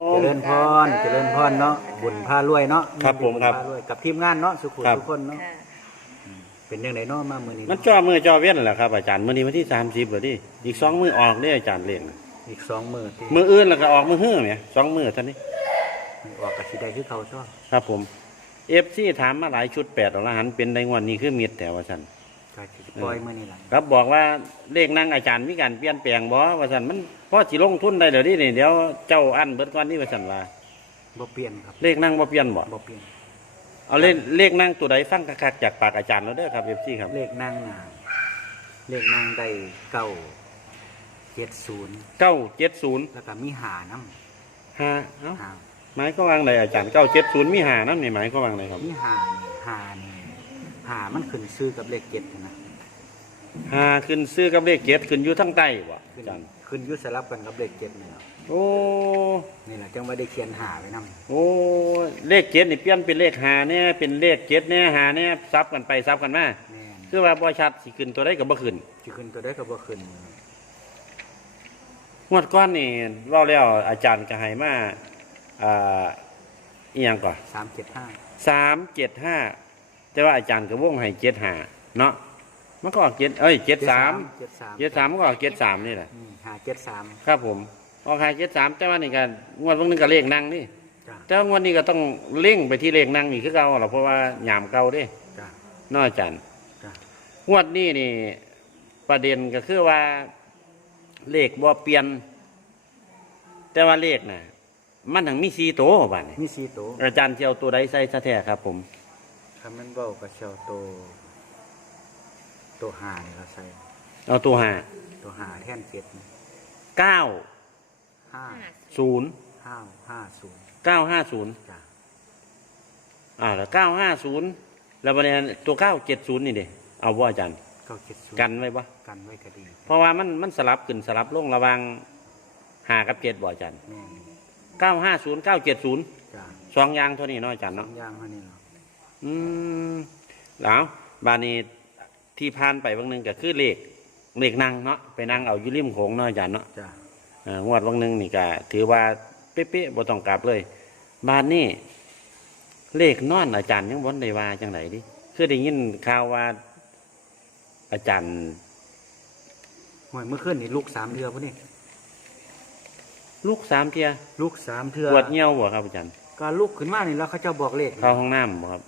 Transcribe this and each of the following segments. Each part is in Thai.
เจริญพรเจริญพรเนาะบุญพารวยเนาะครับผมครับญพารวยกับทีมงานเนาะสุขุมครับ ทุกคนเนาะค่ะเป็นยังไงเนาะมามื้อนี้มันจ่อมือจ่อเว้นแหละครับอาจารย์มื้อนี้วันที่สามสิบแล้วดิอีกสองมือออกเด้อาจารย์เล่นอีกสองมื้อที่มืออื่นแล้วก็ออกมือฮื้อเนี่ยสองมือเท่านี้ ออกกับสิได้คือเขาซ้อครับผมเอฟซีถามมาหลายชุดแปดอรหันต์เป็นในงวันนี้คือมีดแต่ว่าสัน ก็สิปล่อยมื้อนี้ล่ะครับบอกว่าเลขนั่งอาจารย์มีการเปลี่ยนแปลงบ่ว่าสันมันพอสิลงทุนได้เดี๋ยวนี้นี่เดี๋ยวเจ้าอันเบิดก่อนนี่ว่าสันว่าบ่เปลี่ยนครับเลขนั่งบ่เปลี่ยนบ่บ่เปลี่ยนเอาเลขเลขนั่งตัวใดฟังคักๆจากปากอาจารย์แล้วเด้อครับเอฟซีครับเลขนั่งน่ะเลขนั่งได้เก้าเจ็ดศูนย์เก้าเจ็ดศูนย์แล้วก็มีหาน้ห้าเอ้าำหาหมายก็วางใดอาจารย์เก้าเจ็ดศูนย์มีหานั่นนี่หมายก็วางใดครับมีหานี่หานี่ หามันขึ้นซื้อกับเลขเจ็ดนะหาขึ้นซื้อกับเลขเจ็ดขึ้นอยู่ทั้งใต้บ่ขึ้นอาจารย์ขึ้นอยุสลับกันกับเลขเจ็ดนี่แหละโอ้นี่แหละจังว่าได้เขียนหาไว้นํโอ้เลขเจ็ดนี่เปลี่ยนเป็นเลขหาเนี่ยเป็นเลขเจ็ดเนี่ยหาเนี่ยซับกันไปซับกันมาแม่นคือว่าบ่ชัดสิขึ้นตัวใดก็บ่ขึ้นสิขึ้นตัวได้ก็บ่ขึ้นงวดก้อนนี่เล่าแล้วอาจารย์ก็ให้มาอ่าอีหยังก่อนสามเจ็ดห้าสามเจ็ดห้า แต่ว่าอาจารย์ก็วงให้เจ็ดห้าเนาะมันก็ออกเจ็ดเอ้ยเจ็ดสามเจ็ดสามเจ็ดสามมันก็ออกเจ็ดสามนี่แหละอืมหาเจ็ดสามครับผมออกหาเจ็ดสามแต่ว่านี่ก็งวดวันนึงก็เลขนั่งนี่จ้ะแต่ว่างวดนี้ก็ต้องเล่งไปที่เลขนั่งนี่คือเก่าหรอเพราะว่าหยามเก่าเด้จ้ะเนอกอาจารย์จ้ะงวดนี้นี่ ประเด็นก็คือว่าเลขบ่เปลี่ยน แต่ว่าเลขน่ะ มันทั้งมีสีโตวบ้านนี้มีสี่ตัวอาจารย์สิเจียวตัวใดใส่ซะแท้ครับผม คำนั้นเบ้ากับเชาตัวตัวหานี่เราใส่เอาตัวห้าตัวหาแท่นเจ็ดนี่เก้าห้าศูนย์ห้าห้าศูนย์เก้าห้าศูนย์จ้ะอ่าแล้วเก้าห้าศูนย์แล้วประเด็นตัวเก้าเจ็ดศูนย์นี่เด้เอาบ่อาจารย์ เก้าเจ็ดศูนย์กันไว้บ่กันไว้ก็ดีเพราะว่ามันมันสลับขึ้นสลับลงระหวังหากับเจ็ดบ่อาจารย์แม่นเก้าห้าศูนย์เก้าเจ็ดศูนย์จ้ะสองอย่างเท่านี้เนาะอาจารย์สอเนาะงอย่างเท่านี้เนาะ อืมแล้วบานี้ที่ผ่านไปบางหนึงก็คือเลขเลขนั่งเนาะไปนั่งเอาอยู่ริมโขงเนาะอาจารย์เนาะจ้ะเอ่องวดบางหนึงนี่ก็ถือว่าเป๊ะๆบ่ต้องกลับเลย บานนี้ เลขนอนอาจารย์ยังบ่ได้ว่าจังไดดิคือได้ยินข่าวว่า อาจารย์หวยเมื่อคืนนี่ลูกสามเทือพวกนี้ลูกสามเทียลูกสามเทือปวดเหี่ยวบ่ครับอาจารย์ก็ลูกขึ้นมานี่แล้วเขาเจ้าบอกเลขเข้าห้องน้ำบ่ครับ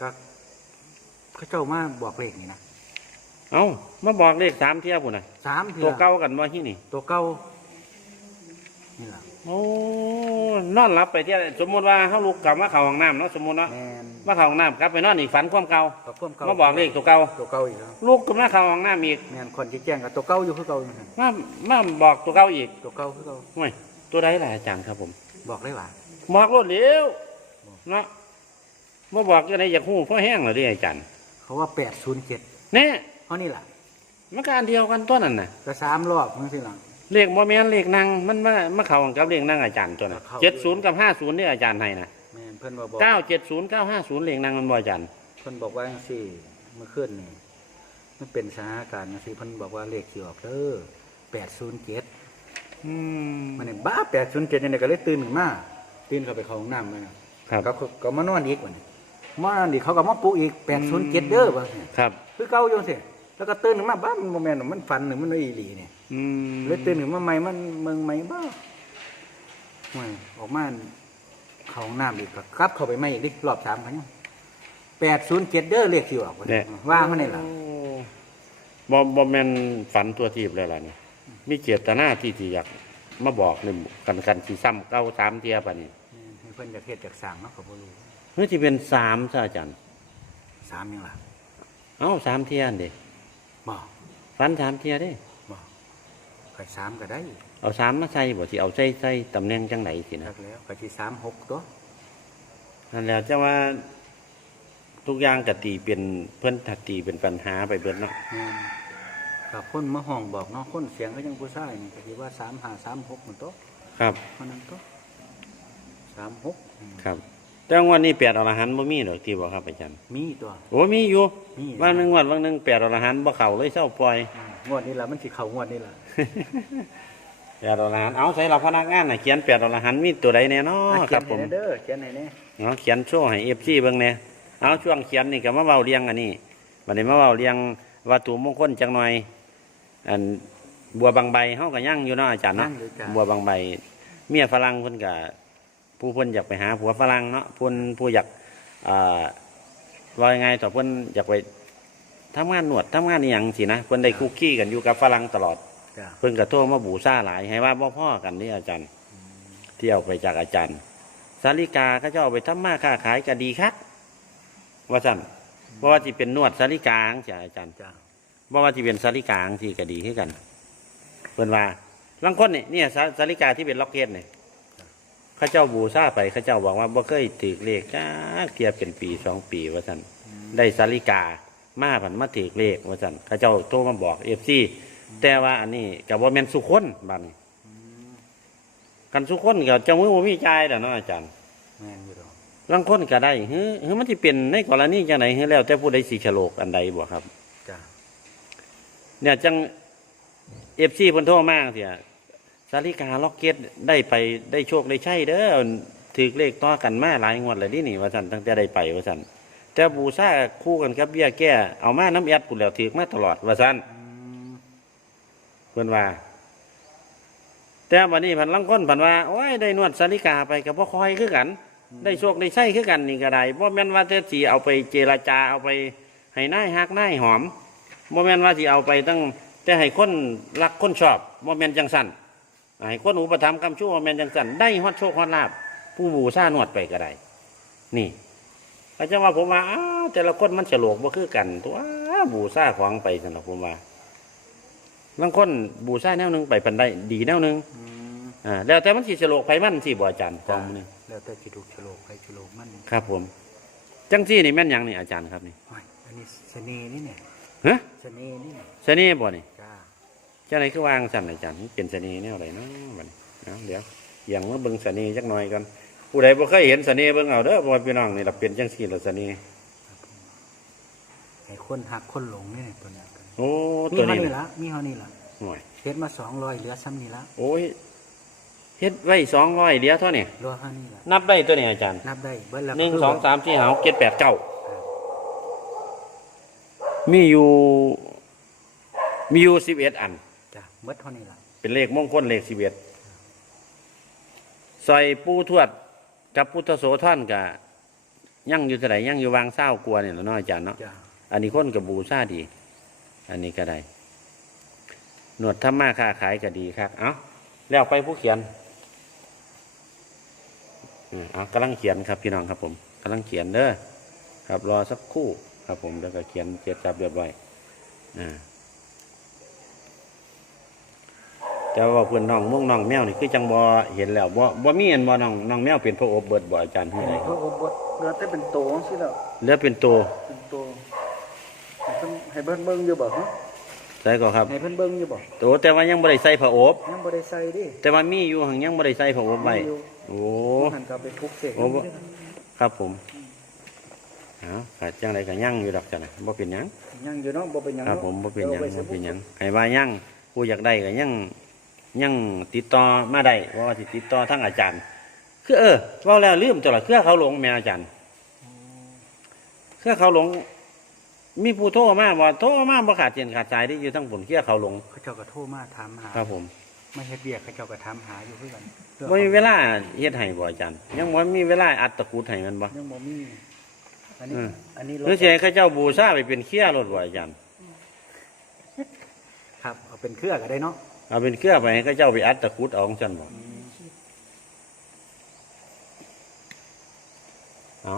ก็เขาเจ้ามาบอกเลขนี่นะเอ้ามาบอกเลขสามเทียพุ่นน่ะสามเทือตัวเก่ากันบ่ที่นี่ ตัวเก้านี่แหละโอ้นอนหลับไปเที่ยสมมุติว่าเฮาลุกกลับมาเข้าห้องน้ำเนาะสมมุติเนาะแมนมาเข้าห้องน้ำกลับไปนอนอีกฝันความเก่ากับเพิ่มเก้ามาบอกเลขตัวเก่าตัวเก้าอีกแล้วลูกก็มาเข้าห้องน้ำอีกแมนคนที่แจ้งกับตัวเก้าอยู่คือเก้าอยู่หั่นมามาบอกตัวเก่าอีกตัวเก้าคือเก้าห่วยตัวใดล่ะอาจารย์ครับผม บอกเลยว่าบอกรถเร็วเนาะ มาบอกยังไงอยากหูเพราะแห้งเหรอเดิอาจารย์เขาว่าแปดศูนย์เจ็ดเนี่ยเพราะนี่แหละมันการเดียวกันตัวนั้นน่ะก็สามรอบเมื่อสิหลัง เลขโมเมนเลขนั่งมันมามาเข้ากับเลขนั่งอาจารย์ตัวน่ะเข้า เจ็ดศูนย์กับห้าศูนย์นี่อาจารย์ให้น่ะแมนเพิ่นว่าบอก เก้าเจ็ดศูนย์เก้าห้าศูนย์เลขนั่งมันบ่อาจารย์เพิ่นบอกว่าจังซี่เมื่อคืนนี่มันเป็นสถานการณ์จังซี่เพิ่นบอกว่าเลขสิออกเด้อแปดศูนย์เจ็ดอืมมันนี่บ้าแปดศูนย์เจ็ดนี่ก็เลยตื่นขึ้นมาตื่นเข้าไปเข้าห้องน้ำเลยนะครับเขาก็มานอนอีกวันนี้ มานอนอีกเขาก็มาปลุกอีกแปดศูนย์เจ็ดเด้อว่าซั่นครับคือเก่าอยู่สิแล้วก็ตื่นขึ้นมาบ้ามันโมแมนมันฝันหรือมันไม่อีหลีเนี่ยอืมเลยตื่นขึ้นมาใหม่มันเมืองใหม่บ้าห่วยออกมาเข้าห้องน้ำอีกก็กลับเข้าไปใหม่อีกดิรอบสามพันแปดศูนย์เจ็ดเด้อเรียกสิออกว่าเนี่ยว่ามันนี่ล่ะโอ้บ่บ่แม่นฝันตัวทีบเลยล่ะนี่มีเจตนาที่ที่อยากมาบอกนี่กันกันสิซ้ำเก้าสามเทียบอันนี้ให้เพิ่นจะเทศจากสร้างเนาะก็บ่รู้ เฮ้ยที่เป็นสามซะอาจารย์สามยังล่ะเอ้าสามเทียนเด้บ่ฟันสามเทียเด้บ่ก็สามก็ได้เอาสามมาใส่บ่สิเอาใส่ใส่ตำแหน่งจังไหนสิคนะรับแล้วก็สิสามหกตัวนั่นแหล้วจะว่าทุกอย่างกตีเป็นเพิ่นถัดตีเป็นปัญหาไปเบิดเนาะแม่นกับคนมาห้องบอกเนาะคนเสียงก็ยังผู้ชายนี่ก็สิว่าสามห้าสามหกมันตัวครับเท่านั้นตัวสามหกอืมครับ แต่งวันนี้แปดอรหันต์บ่มีดอกที่บอกครับอาจารย์มีตัว โอ้มีอยู่มีวันหนึ่งวันวันหนึ่งแปดอรหันต์บ่เข้าเลยเศร้าปล่อยอืมงวดนี้ล่ะมันสิเข้างวดนี้ล่ะแปดอรหันต์เอาใส่เราพนักงานน่ะเขียนแปดอรหันต์มีตัวใดแน่เนาะอะคเขียรันบผมให้เด้อเขียนให้แน่เนาะเขียนโชว์ให้เอฟซีเบิ่งแหน่เอาช่วงเขียนนี่ก็มาเว้าเรียงอันนี้บัดนี้มาเว้าเรียงวัตถุมงคลจังหน่อย อันบัวบางใบเฮาก็ยังอยู่เนาะอาจารย์เนาะนั่งอยู่จ้ะบัวบางใบ เมียฝรั่งเพิ่นก็ ผู้เพิ่นอยากไปหาผัวฝรั่งเนาะเพิ่นผู้อยากอ่าว่ายังไงต่อเพิ่นอยากไปทำงานหนวดทำงานอีหยังสินะเพิ่นได้คุกคีกันอยู่กับฝรั่งตลอดจ้ะเพิ่นก็โทรมาบูชาหลายให้ว่าบ่พ่อกันนี่อาจารย์เที่ยวไปจากอาจารย์สาลิกาเขาเจ้าเอาไปทำมาค้าขายก็ดีครับว่าสั่นเพราะว่าที่เป็นนวดสาลิกาจังซี่อาจารย์จ้ะเพราะว่าที่เป็นสาลิกาจังที่ก็ดีขึ้นกันเพิ่นว่าบางคนนี่เนี่ยสาสาลิกาที่เป็นล็อกเก็ตเนี่ยเข้าเจ้าบูชาไปเข้าเจ้าบอกว่าบ่เคยถือเลขจ้าเทียบเป็นปีสองปีว่าสั่นได้สาลิกามาผันมาถือเลขว่าสั่นเข้าเจ้าโทรมาบอกเอฟซีแต่ว่าอันนี้กับว่าแม่นสุคนบัดนกันสุคนกับเจ้ามือบ่มีใจายแหละเนาะอาจารย์แม่นอยู่ดอกบางคนก็ได้เฮ้ยเฮ้ยมันที่เป็นในกรณีจังไหนเฮ้ยแล้วแต่ผู้ใดสิฉลกอันใดบ่ครับจ้ะเนี่ยจังเอฟซีเพิ่นโทรมาเสีย สาริกาล็อกเก็ตได้ไปได้โชคได้ใช่เด้อถือเลขต่อกันมาหลายงวดเลยนี่นี่ว่าสันตั้งแต่ได้ไปว่าสันแต่บูชาคู่กันกับเบี้ยแก้เอามาน้ำแอดกูแล้วถือมาตลอดว่าสันเพิ่อนว่า แต่วันนี้พันลังคนพันว่าโอ้ยได้นวดสาริกาไปกับพ่อคอยคือกัน ได้โชคได้ใช่คือกันนี่ก็ได้บ่แม่นว่าแต่สิเอาไปเจรจาเอาไปให้นายฮักนายหอมบ่แม่นว่าสิเอาไปตั้งแต่ให้คนรักคนชอบบ่แม่นจังสั่น ให้คนอุปถัมภ์คำชั่วบ่แม่นจังสั่นได้ฮอดโชคฮอดลาบผู้บูชานวดไปก็ได้นี่อาจารย์ว่าผมว่าอ้าวแต่ละคนมันฉลกบ่คือกัน ตัวบูชาของไปสนอกผมว่าบางคนบูชาแนวหนึงไปพันได้ดีแนวหนึงอืมอ่าแล้วแต่มันสิฉลกไผมันสิบ่อาจารย์ของมื้อนี้แล้วแต่จิตุกฉลกไปฉลกมันครับ ผม จังซี่นี่แม่นหยังนี่อาจารย์ครับนี่โอ้ยอันนี้เสน่ห์นี่เนี่ยฮะเสน่ห์นี่เนี่ยเสน่ห์บ่นี่ จ้าจังไหนคือวางสั่นอาจารย์มันเป็นเสน่ห์แนวใดเนาะบัดนี้เอาเดี๋ยวอย่างมาเบิ่งเสน่ห์จักหน่อยกันผู้ใดบ่เคยเห็นเสน่ห์เบิ่งเอาเด้อพ่อพี่น้องนี่ล่ะเป็นจังซี่ล่ะเสน่ห์ให้คนหักคนหลงนี่เนี่ยตัวเนี้ยโอ้มีตัวเท่านี้นี้น่ะละมีเท่านี้ละหน่อยเฮ็ดมาสองร้อยเหลือซ้ำนี่ละโอ้ยเฮ็ดไว้200เดียวเท่านี้เหลือเท่านี้ละนับได้ตัวนี้อาจารย์นับได้เบิ้ลละหนึ่งสองสามสี่ห้าหกเจ็ดแปดเก้ามีอยู่มีอยู่11อันจ้ะเบิ้ลเท่านี้ละเป็นเลขมงคลเลขสิบเอ็ดซอยปูทวดกับพุทธโสธรกับยั่งอยู่เท่าไหร่ยั่งอยู่วางเศร้ากลัวเนี่ยแหล้วเนาะอาจารย์เนาะจ้ะอันนี้คนกับบูชาดี อันนี้ก็ได้หนวดทำมาค้าขายก็ดีครับเอาแล้วไปผู้เขียนอืมเอากำลังเขียนครับพี่น้องครับผมกำลังเขียนเด้อครับรอสักครู่ครับผมแล้วก็เขียนเจ็ดจับเรียบร้อยอ่า แต่ว่าเพื่อนน้องม่วงน้องแมวนี่คือจังบ่เห็นแล้วบ่บ่มีอันบ่น้องน้องแมวเป็นพระโอบเบิดบ่อาจารย์ผู้ใดเพราะว่าบทเหลือแต่เป็นโตสิแล้วเหลือเป็นตัวเป็นโตให้เพิ่นให้เพิ่นเบิ่งอยู่บ่ฮะใส่ก็ครับให้เพิ่นเบิ่งอยู่บ่ตัวแต่ว่ายังบ่ได้ใส่พระโอบยังบ่ได้ใส่ดิแต่ว่ามีอยู่หังยังบ่ได้ใส่พระโอบไว้มีอยู่โอ้หันกลับไปทุกเสกโอ้บ่ครับผมเอาขาดจังไดก็ยังอยู่ดอกจ้ะนะบ่เป็นหยังยังอยู่เนาะบ่เป็นหยังครับเนาะผมบ่เป็นหยังดี๋วอาไว้บ่เป็นหยังใส่ให้ว่ายังผู้อยากได้ก็ยัง ยังติดต่อมาได้เพราะว่าสิติดต่อทางอาจารย์ คือเออเว้าแล้วลืมตัวละเครือเขาหลงแม่อาจารย์เครือเขาหลง มีผู้โทรมาว่าโทรมาบ่ขาดเจียนขาดใจได้อยู่ทั้งผลเครือเขาหลงเขาเจ้าก็โทรมาถามหาครับผมมาเฮ็ดเวียกเขาเจ้าก็ถามหาอยู่คือกันบ่มีเวลาเฮ็ดให้บ่อาจารย์ ยังบ่มีเวลาอัดตะกรุดให้มันบ่ยังบ่มีอันนี้อืมอันนี้หรือสิให้เขาเจ้าบูชาไปเป็นเครือรถบ่อาจารย์ ครับเอาเป็นเครือก็ได้เนาะ เอาเป็นเครือไปให้เขาเจ้าไปอัดตะกรุดเอาของจันบ่เอา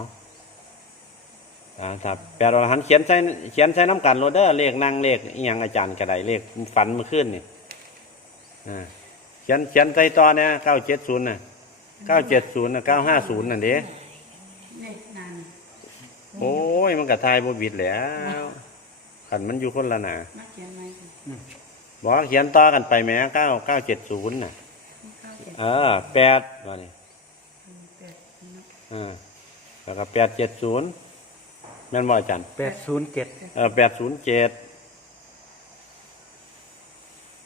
อ่าครับแปดอรหันต์เขียนใส่เขียนใส่น้ำกันโรเดอร์เลขนางเลขอีหยังอาจารย์ก็ได้เลขฝันเมื่อคืนนี่อ่าเขียนเขียนใส่ต่อเนี่ย970น่ะ970น่ะ950นั่นเด้เลขนานโอ้ยมันก็ทายบ่บิดแหล้วขันมันอยู่คนละหนานักเขียนไหม บอกว่าเขียนต่อกันไปแหม้เก้าเก้าเจ็ดศูนย์น่ะเก้าเจ็ดเออแปดว่านี่แปดนับเออแล้วก็แปดเจ็ดศูนย์แม่นบ่อาจารย์807เออแปดศูนย์เจ็ด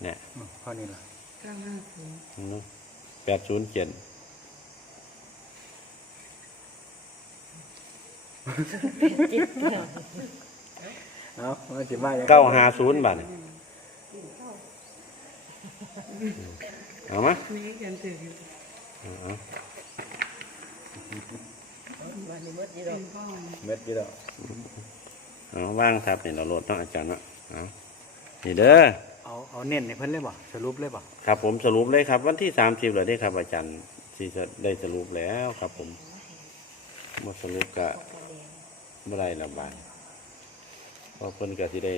เนี่ยอืมพอนี่ล่ะเเก้าห้าศูนย์แปดศูนย์เจ็ดเอาว่าสิมาอย่างเก้าห้าศูนย์บาทนี่ เอามานี่เขียนถืออยู่เอาเป็นพ่อเม็ดกี่ดอกเอาว่างทับเนี่เราโหลดเนาะอาจารย์เนาะเอานี่เด้อเอาเอาเน้นในเพิ่นเลยบ่สรุปเลยบ่ครับผมสรุปเลยครับ วันที่สามสิบเลยได้ครับ อาจารย์ที่จะได้สรุปแล้วครับ ผมมาสรุปกะเมื่อไรละบาทเพราะเพิ่นก็ที่ได้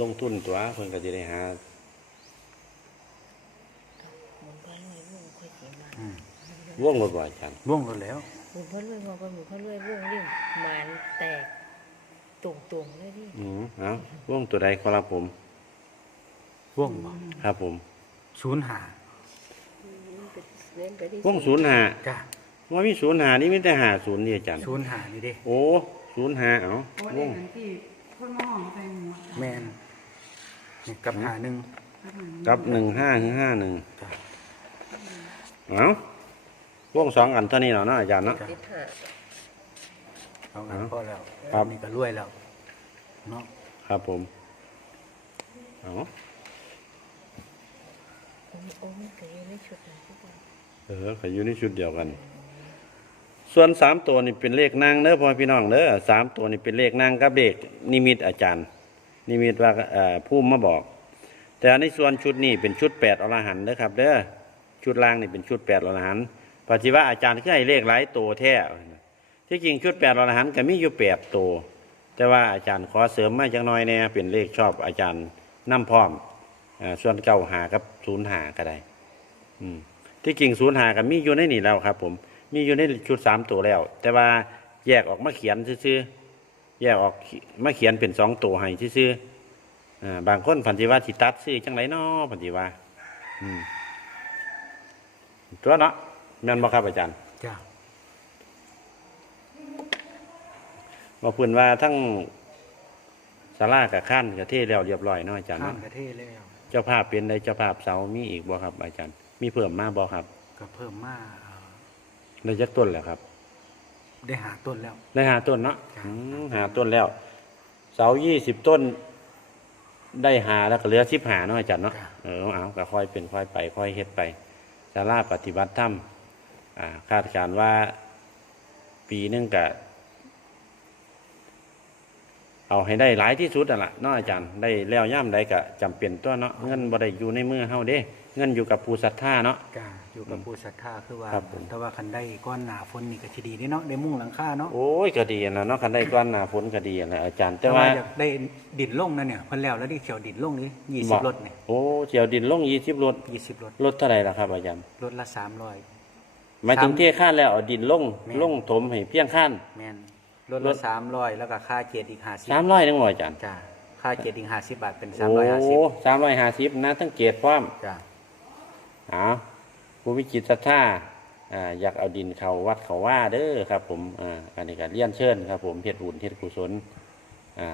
ลงทุนตัวเพิ่นก็ที่ได้หาหมุนพ่อรวยวุ่งค่อยสีมาอืมว่วงบ่อยๆอาจารย์ร่วงหมดแล้วหมุนพ่อรวยมองไปหมุนพ่อรวยวุ่งยิ่งมันแตกตุ่งตุ่งๆเลยดิอืมเอาว่วงตัวใดครับผมร่วงบ่ครับผมศูนย์หาเล่นไปที่ว่วงศูนย์หาจ้ะว่ามีศูนย์หานี่มีแต่หาศูนย์นี่อาจารย์ศูนย์หานี่เด้โอ้ศูนย์หาเอาโอ้ว่เด็วกงอันที่คนมาห้องใส่หัว แม่นนี่กับหาหนึ่งกับหนึ่งห้าคือห้าหนึ่งจ้ะเอาว่วงสองอันเท่านี้เนาะเนาะอาจารย์เนาะ ติดหาเอางั้นพอแล้วครับนี่ก็รวยแล้วเนาะครับผมเอาโอ้ยโอ้ยก็อยู่ในชุดนั้นทุกคนเออขอยู่ในชุดเดียวกัน ส่วนสามตัวนี่เป็นเลขนางเด้อพ่อพี่น้องเด้อสามตัวนี่เป็นเลขนางกับเลขนิมิตอาจารย์ นิมิตว่าผู้มาบอก แต่ในส่วนชุดนี้เป็นชุดแปดอรหันต์เด้อครับเด้อชุดล่างนี่เป็นชุดแปดอรหันต์ปัจจุบันอาจารย์ก็ให้เลขหลายตัวแท้ที่จริงชุดแปดอรหันต์ก็มีอยู่แปดตัวแต่ว่าอาจารย์ขอเสริมมาจังน้อยแน่เป็นเลขชอบอาจารย์น้ำพร้อมอส่วนเก้าหากับศูนย์หาก็ได้อืมที่จริงศูนย์หากับมีอยู่ในนี่แล้วครับ ผมมีอยู่ในชุดสามตัวแล้ว แต่ว่าแยกออกมาเขียนซื่อๆ แยกออกมาเขียนเป็นสองตัวให้ซื่อๆอ่าบางคนพันธิว่าสิตัดซื้อจังไรนาะพันธิว่าอืมตัวเนาะแม่นบ่ครับอาจารย์จ้ะมาพูนว่าทั้งสารากับขั้นกับเทแล้วเรียบร้อยเนาะอาจารย์ข้ามเนาะประเทศแล้วเจ้าภาพเป็นใดเจ้าภาพเสามีอีกบ่ครับ อาจารย์ มีเพิ่มมาบ่ครับ ก็เพิ่มมาเอ่อได้จักต้นแล้วครับ ได้หาต้นแล้ว ได้หาต้นเนาะครับอืมหาต้นแล้ว เสายี่สิบต้น ได้หาแล้วก็เหลือสิบหาเนาะอาจารย์เนาะครับ เออเอาก็ค่อยเป็นค่อยไป ค่อยเฮ็ดไปสาราปฏิบัติธรรมอ่าคาดการณ์ว่า ปีหนึงก็ เอาให้ได้หลายที่สุดอะล่ะเนาะอาจารย์ได้แล้วย่ำใดก็จำเป็นตัวเนาะเงินบ่ได้อยู่ในมือเฮาเด้ เงินอยู่กับผู้ศรัทธาเนาะจ้ะอยู่กับผู้ศรัทธาคือว่าครับผม ถ้าว่าคันได้ก้อนหนาฝนนี่ก็สิดีเด้เนาะได้มุ่งหลังคาเนาะโอ้ยก็ดีนะเนาะคันได้ก้อนหน้าฝนก็ดีนะอาจารย์แต่แต่ว่าว่าอยากได้ดินลงนั่นเนี่ยเพิ่นแล้วแล้วดิเขียวดินลงนี่ยี่สิบรถเนี่ยโอ้เจียวดินลงยี่สิบรถยี่สิบรถรถเท่าไหร่ล่ะครับอาจารย์รถละสามร้อย หมายถึงสามเทข้านแล้วเอาดินลงแม่น ลงถมให้เพียงข้าน แมน รถรละถสามร้อยแล้วก็ค่าเกียรติอีกห้าสิบสามร้อยนึงบ่อาจารย์จ้ะค่าเกียรติอีกห้าสิบบาทเป็นสามโอ้ร้อยห้าสิบสามร้อยห้าสิบนะทั้งเกียรติพร้อมจ้ะอ๋อผู้วิจิตรศรัทธาอ่าอยากเอาดินเขาวัดเขาว่าเด้อครับ ผมอ่าอันนี้ก็เลี้ยนเชิญครับ ผมเฮ็ดบุญเฮ็ดกุศลอ่า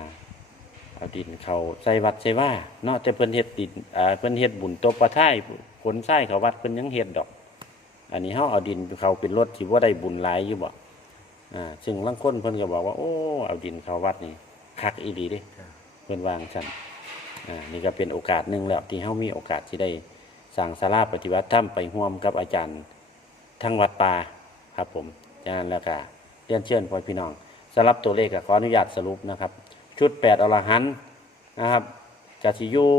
เอาดินเขาใส่วัดใส่ว่าเนาะแต่เพิ่นเฮ็ดดินอ่าเพิ่นเฮ็ดบุญตบประท้ายผลไส้เขาวัดเพิ่นยังเฮ็ดดอก อันนี้เฮาเอาดินเขาเป็นรถที่ว่าได้บุญหลายอยู่บ่ อ่าซึ่งลางคนเพิ่นก็บอกว่า โอ้เอาดินเขาวัดนี่คักอีหลีเด้จ้ะเพิ่นวาจั่งซั่นอ่านี่ก็เป็นโอกาสหนึ่งแล้วที่เฮามีโอกาสที่ได้สร้างศาลาปฏิบัติธรรมไปร่วมกับอาจารย์ทั้งวัดป่าครับผมจากนั้นแล้วก็เรียนเชิญพ่อพี่น้องสำหรับตัวเลขก็ขออนุญาตสรุปนะครับ ชุดแปดอรหันต์นะครับจะสิอยู่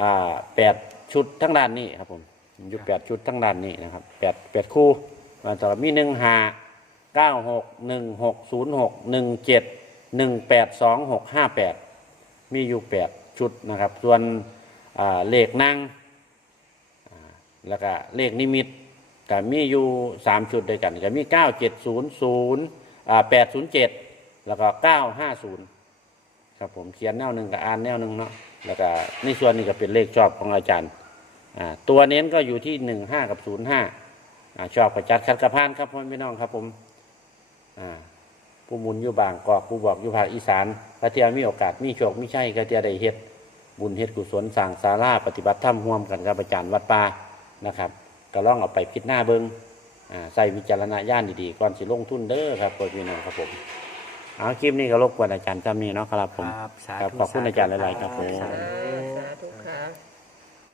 อ่าแปดชุดทั้งด้านนี้ครับผมอยู่แปดชุดทั้งด้านนี้นะครับแปดแปดคู่มันจะมีหนึ่งหา เก้าหกหนึ่งหกศูนย์หกหนึ่งเจ็ดหนึ่งแปดสองหกห้าแปดมีอยู่แปดชุดนะครับ ส่วนเลขนั่งแล้วก็เลขนิมิตก็มีอยู่สามชุดด้วยกันก็มีเก้าเจ็ดศูนย์ศูนย์แปดศูนย์เจ็ดแล้วก็เก้าห้าศูนย์ครับผมเขียนแนวหนึ่งกับอ่านแนวหนึ่งเนาะแล้วก็ในส่วนนี้ก็เป็นเลขชอบของอาจารย์ตัวเน้นก็อยู่ที่หนึ่งห้ากับศูนย์ห้าชอบประจัดคัดกระพานครับพ่อพี่น้องครับผม ผู้หมุนอยู่บางกอกผู้บอกอยู่ภาคอีสานพระเทียมีโอกาสมีโชคมีชัยก็เทียได้เฮ็ดบุญเฮ็ดกุศลสร้างศาลาปฏิบัติธรรมร่วมกันกับอาจารย์วัดป่านะครับก็ลองเอาไปพิจารณาเบิงอ่าใส่วิจารณญาณดีๆก่อนสิลงทุนเด้อครับพ่อพี่น้องครับผมเอาคลิปนี้ก็รบกวนอาจารย์จำนี้เนาะครับผมครับสาครับธุขอบคุณอาจารย์หลายๆครับผมสาธุ